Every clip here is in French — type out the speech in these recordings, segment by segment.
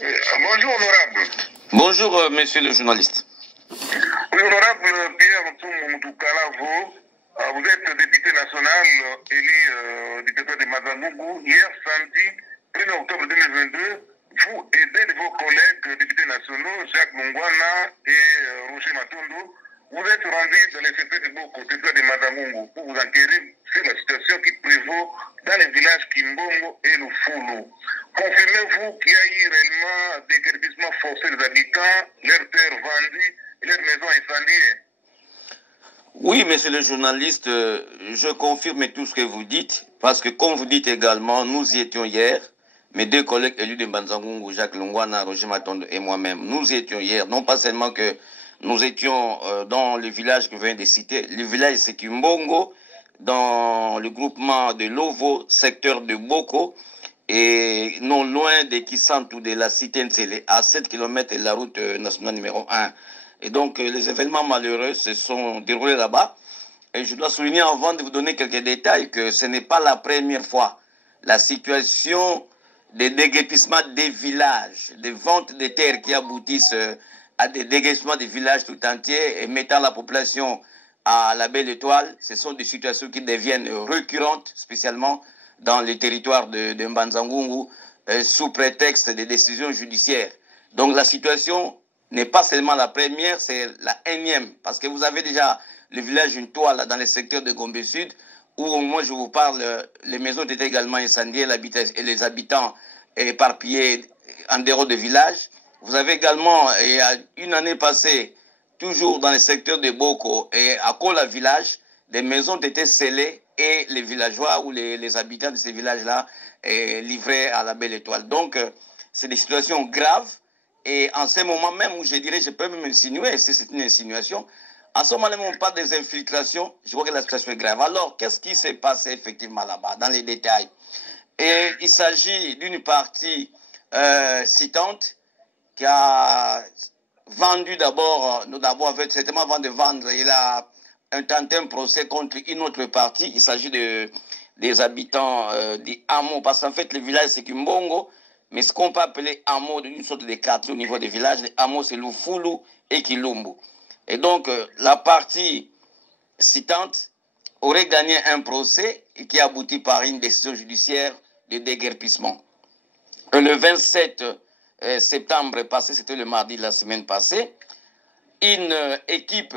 Bonjour, honorable. Bonjour, monsieur le journaliste. Oui, honorable Pierre Moutoukala-Vo, vous êtes député national élu du territoire de Mazangougou. Hier, samedi 1er octobre 2022, vous et deux de vos collègues députés nationaux, Jacques Mungwana et Roger Matondo, vous êtes rendus dans les secteurs de Boko, territoire de Mazangougou, pour vous enquérir sur la situation qui prévaut dans les villages Kimbongo et Lufulo. Confirmez-vous qu'il y a eu réellement des déguerpissements forcés des habitants, leurs terres vendues et leurs maisons incendiées? Oui, monsieur le journaliste, je confirme tout ce que vous dites, parce que comme vous dites également, nous y étions hier, mes deux collègues élus de Mbanzangoungou, Jacques Longwana, Roger Matondo et moi-même, nous y étions hier, non pas seulement que nous étions dans le village que je viens de citer, le village c'est Kimbongo, dans le groupement de Lovo, secteur de Boko, et non loin de Kisantou, de la cité Nsele, à 7 km de la route nationale numéro 1. Et donc, les événements malheureux se sont déroulés là-bas. Et je dois souligner, avant de vous donner quelques détails, que ce n'est pas la première fois. La situation des déguerpissements des villages, des ventes de terres qui aboutissent à des déguerpissements des villages tout entiers et mettant la population à la belle étoile, ce sont des situations qui deviennent récurrentes, spécialement dans les territoires de Mbanzangoungou, sous prétexte des décisions judiciaires. Donc la situation n'est pas seulement la première, c'est la énième. Parce que vous avez déjà le village Une Toile dans le secteur de Gombe Sud, où au moins je vous parle, les maisons étaient également incendiées et les habitants éparpillés en dehors du village. Vous avez également, il y a une année passée, toujours dans le secteur de Boko et à Kola village, des maisons étaient scellées et les villageois ou les habitants de ces villages-là livrés à la belle étoile. Donc, c'est des situations graves. Et en ce moment même où je dirais, je peux même insinuer, si c'est une insinuation, en ce moment même on parle des infiltrations, je vois que la situation est grave. Alors, qu'est-ce qui s'est passé effectivement là-bas, dans les détails? Et il s'agit d'une partie citante qui a vendu d'abord, certainement avant de vendre, il a intenté un procès contre une autre partie. Il s'agit des habitants des hameaux, parce qu'en fait, le village c'est Kimbongo, mais ce qu'on peut appeler hameau d'une sorte de quartier au niveau des villages, les hameaux c'est Lufulu et Kilumbu. Et donc, la partie citante aurait gagné un procès qui aboutit par une décision judiciaire de déguerpissement. Le 27 septembre passé, c'était le mardi de la semaine passée, une équipe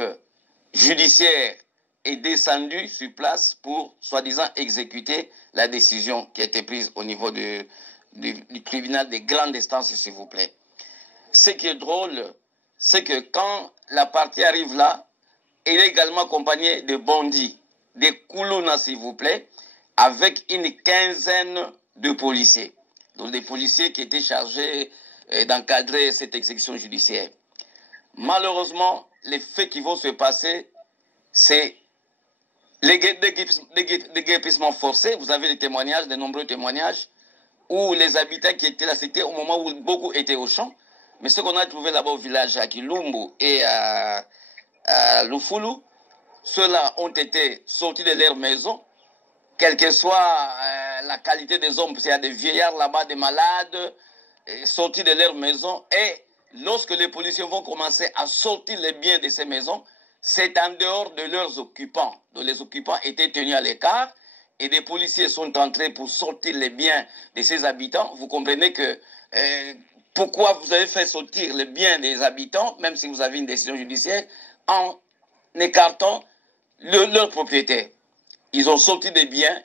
judiciaire est descendue sur place pour, soi-disant, exécuter la décision qui a été prise au niveau du tribunal de grande instance, s'il vous plaît. Ce qui est drôle, c'est que quand la partie arrive là, elle est également accompagnée de bandits, des koulouna, s'il vous plaît, avec une quinzaine de policiers. Donc des policiers qui étaient chargés d'encadrer cette exécution judiciaire. Malheureusement, les faits qui vont se passer, c'est les déguerpissements forcés. Vous avez des témoignages, de nombreux témoignages, où les habitants qui étaient là, c'était au moment où beaucoup étaient au champ. Mais ce qu'on a trouvé là-bas au village à Kilumbu et à Lufulu, ceux-là ont été sortis de leur maison, quelle que soit la qualité des hommes, parce qu'il y a des vieillards là-bas, des malades, sortis de leur maison. Et lorsque les policiers vont commencer à sortir les biens de ces maisons, c'est en dehors de leurs occupants. Donc les occupants étaient tenus à l'écart et des policiers sont entrés pour sortir les biens de ces habitants. Vous comprenez que pourquoi vous avez fait sortir les biens des habitants, même si vous avez une décision judiciaire, en écartant leurs propriétaires. Ils ont sorti des biens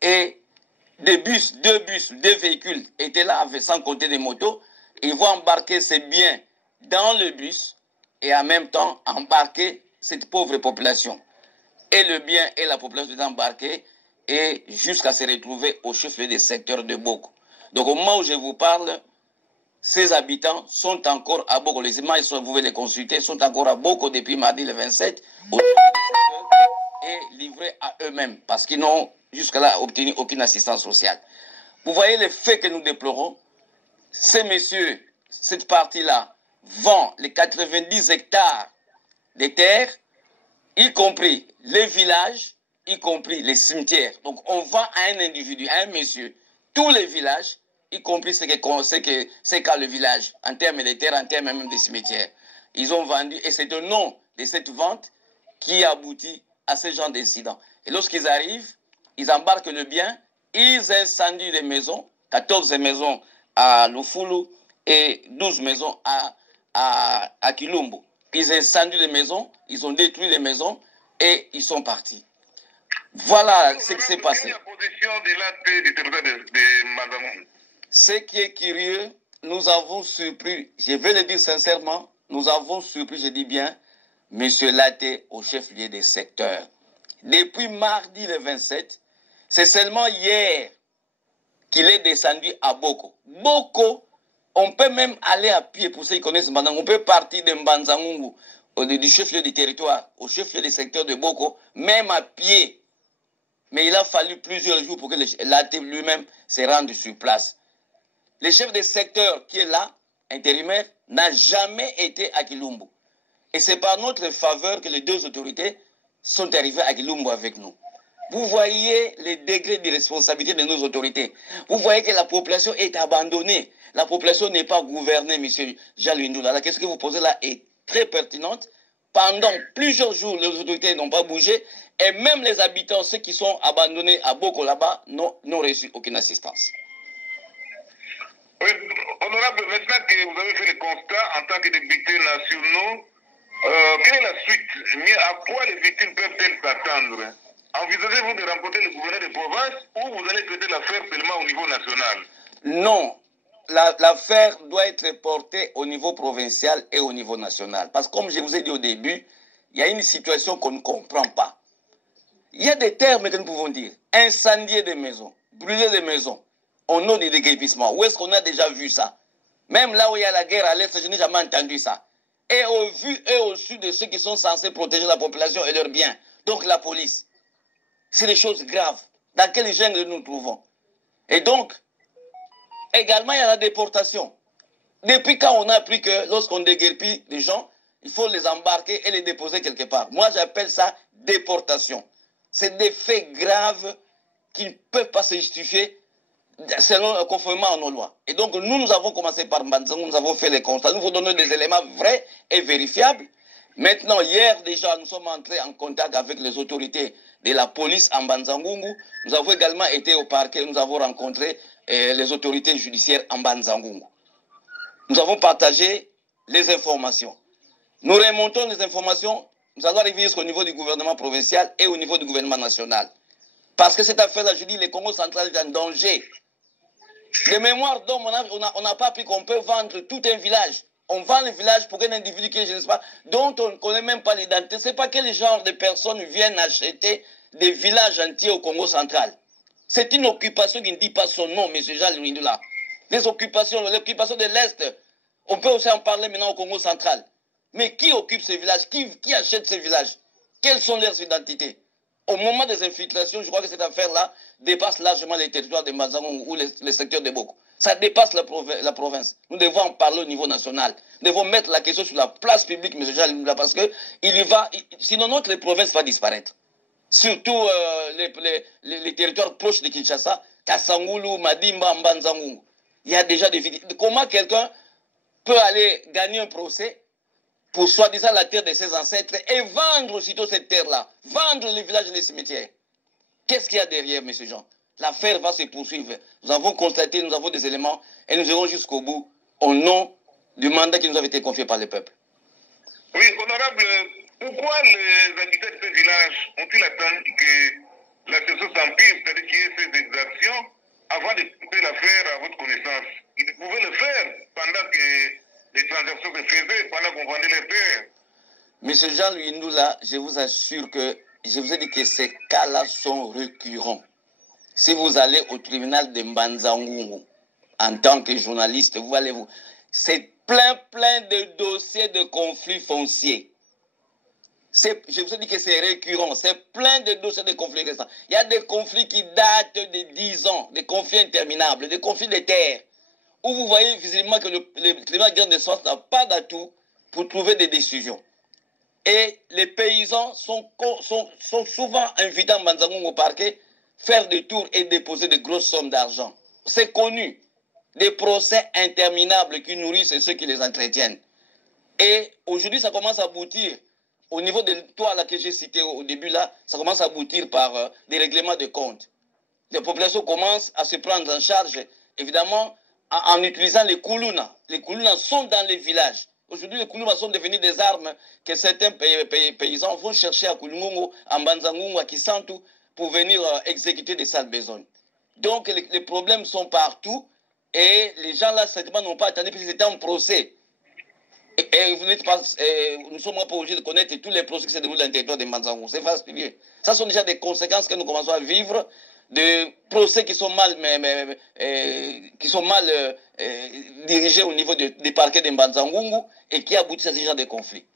et deux véhicules étaient là, sans compter des motos. Ils vont embarquer ces biens dans le bus et en même temps embarquer cette pauvre population. Et le bien et la population sont embarqués et jusqu'à se retrouver au chef-lieu des secteurs de Boko. Donc au moment où je vous parle, ces habitants sont encore à Boko. Les images, vous pouvez les consulter, sont encore à Boko depuis mardi le 27 et livrés à eux-mêmes parce qu'ils n'ont jusqu'à-là obtenu aucune assistance sociale. Vous voyez les faits que nous déplorons. Ces messieurs, cette partie-là, vendent les 90 hectares de terres, y compris les villages, y compris les cimetières. Donc on vend à un individu, à un monsieur, tous les villages y compris c'est qu'à le village, en termes de terre, en termes même des cimetières. Ils ont vendu, et c'est le nom de cette vente qui aboutit à ce genre d'incident. Et lorsqu'ils arrivent, ils embarquent le bien, ils incendient des maisons, 14 maisons à Lufulu et 12 maisons à Kilumbu. Ils incendient des maisons, ils ont détruit des maisons et ils sont partis. Voilà ce qui s'est passé. Ce qui est curieux, nous avons surpris, je vais le dire sincèrement, nous avons surpris, je dis bien, M. Laté au chef-lieu des secteurs. Depuis mardi le 27, c'est seulement hier qu'il est descendu à Boko. Boko, on peut même aller à pied pour ceux qui connaissent Mbandangou. On peut partir de Mbanzangungu, du chef-lieu du territoire, au chef-lieu des secteurs de Boko, même à pied. Mais il a fallu plusieurs jours pour que Laté lui-même se rende sur place. Le chef des secteurs qui est là, intérimaire, n'a jamais été à Kilumbu. Et c'est par notre faveur que les deux autorités sont arrivées à Kilumbu avec nous. Vous voyez les degrés de responsabilité de nos autorités. Vous voyez que la population est abandonnée. La population n'est pas gouvernée, M. Jean-Louis Ndoula. La question que vous posez là est très pertinente. Pendant plusieurs jours, les autorités n'ont pas bougé. Et même les habitants, ceux qui sont abandonnés à Boko là-bas, n'ont reçu aucune assistance. Oui, honorable, maintenant que vous avez fait le constat en tant que député nationaux, quelle est la suite? Mais à quoi les victimes peuvent-elles s'attendre? Envisagez-vous de rencontrer le gouverneur de province ou vous allez traiter l'affaire seulement au niveau national? Non. L'affaire doit être portée au niveau provincial et au niveau national. Parce que comme je vous ai dit au début, il y a une situation qu'on ne comprend pas. Il y a des termes que nous pouvons dire. Incendier des maisons, brûler des maisons, au nom du déguerpissement. Où est-ce qu'on a déjà vu ça? Même là où il y a la guerre à l'Est, je n'ai jamais entendu ça. Et au vu et au su de ceux qui sont censés protéger la population et leurs biens. Donc la police. C'est des choses graves. Dans quelle jungle nous nous trouvons? Et donc, également, il y a la déportation. Depuis quand on a appris que lorsqu'on déguerpit les gens, il faut les embarquer et les déposer quelque part. Moi, j'appelle ça déportation. C'est des faits graves qui ne peuvent pas se justifier selon conformément à nos lois. Et donc, nous avons commencé par Mbanzangungu, nous avons fait les constats. Nous vous donnons des éléments vrais et vérifiables. Maintenant, hier déjà, nous sommes entrés en contact avec les autorités de la police en Mbanzangungu. Nous avons également été au parquet, nous avons rencontré les autorités judiciaires en Mbanzangungu. Nous avons partagé les informations. Nous remontons les informations, nous allons arriver jusqu'au niveau du gouvernement provincial et au niveau du gouvernement national. Parce que cette affaire-là, je dis, le Congo central est en danger. De mémoire d'homme, on n'a pas appris qu'on peut vendre tout un village. On vend le village pour un individu qui, je ne sais pas, dont on ne connaît même pas l'identité. Ce n'est pas quel genre de personnes viennent acheter des villages entiers au Congo central. C'est une occupation qui ne dit pas son nom, M. Jean-Louis Ndoula. L'occupation de l'Est, on peut aussi en parler maintenant au Congo central. Mais qui occupe ces villages? Qui achète ces villages? Quelles sont leurs identités? Au moment des infiltrations, je crois que cette affaire-là dépasse largement les territoires de Mbanzangungu ou les secteurs de Boko. Ça dépasse la province. Nous devons en parler au niveau national. Nous devons mettre la question sur la place publique, M. Jalimoula, parce que sinon notre province va disparaître. Surtout les territoires proches de Kinshasa, Kassangulu, Madimba, Mbanzangungu. Il y a déjà des vidéos. Comment quelqu'un peut aller gagner un procès pour soi-disant la terre de ses ancêtres et vendre aussitôt cette terre-là, vendre les villages et les cimetières? Qu'est-ce qu'il y a derrière, M. Jean? L'affaire va se poursuivre. Nous avons constaté, nous avons des éléments et nous irons jusqu'au bout au nom du mandat qui nous avait été confié par le peuple. Oui, honorable, pourquoi les habitants de ce village ont-ils attendu que la situation s'empire, c'est-à-dire qu'il y ait ces exactions, avant de porter l'affaire à votre connaissance? Ils pouvaient le faire pendant que les transactions se faisaient, pendant qu'on vendait les terres. Monsieur Jean-Louis Ndoula, je vous assure que, je vous ai dit que ces cas-là sont récurrents. Si vous allez au tribunal de Mbanzangungu, en tant que journaliste, vous allez vous... C'est plein de dossiers de conflits fonciers. Je vous ai dit que c'est récurrent, c'est plein de dossiers de conflits récents. Il y a des conflits qui datent de 10 ans, des conflits interminables, des conflits de terre, où vous voyez visiblement que le tribunal de grande instance n'a pas d'atout pour trouver des décisions. Et les paysans sont souvent invités en Mbanzangungu au parquet, faire des tours et déposer de grosses sommes d'argent. C'est connu. des procès interminables qui nourrissent ceux qui les entretiennent. Et aujourd'hui, ça commence à aboutir, au niveau de toi là que j'ai cité au début là, ça commence à aboutir par des règlements de comptes. Les populations commencent à se prendre en charge, évidemment, en utilisant les koulouna. Les koulouna sont dans les villages. Aujourd'hui, les koulouna sont devenus des armes que certains paysans vont chercher à Kouloungongo, à Mbanzangungu, à Kisantu, pour venir exécuter des sales besognes. Donc, les problèmes sont partout et les gens là, certainement, n'ont pas attendu parce que c'était un procès. Et vous n'êtes pas, nous sommes pas obligés de connaître tous les procès qui se déroulent dans le territoire de Mbanzangungu. C'est fastidieux. Ça sont déjà des conséquences que nous commençons à vivre, de procès qui sont mal, dirigés au niveau des parquets de Mbanzangungu et qui aboutissent à ce genre de conflits.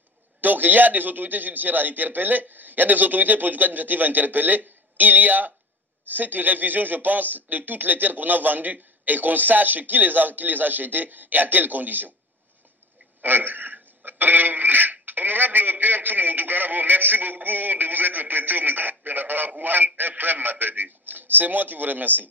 Donc il y a des autorités judiciaires à interpeller, il y a des autorités politiques administratives à interpeller. Il y a cette révision, je pense, de toutes les terres qu'on a vendues et qu'on sache qui les a achetées et à quelles conditions. Honorable Pierre Tsumoudukaravo, merci beaucoup de vous être prêté au micro de la One FM Matadi. C'est moi qui vous remercie.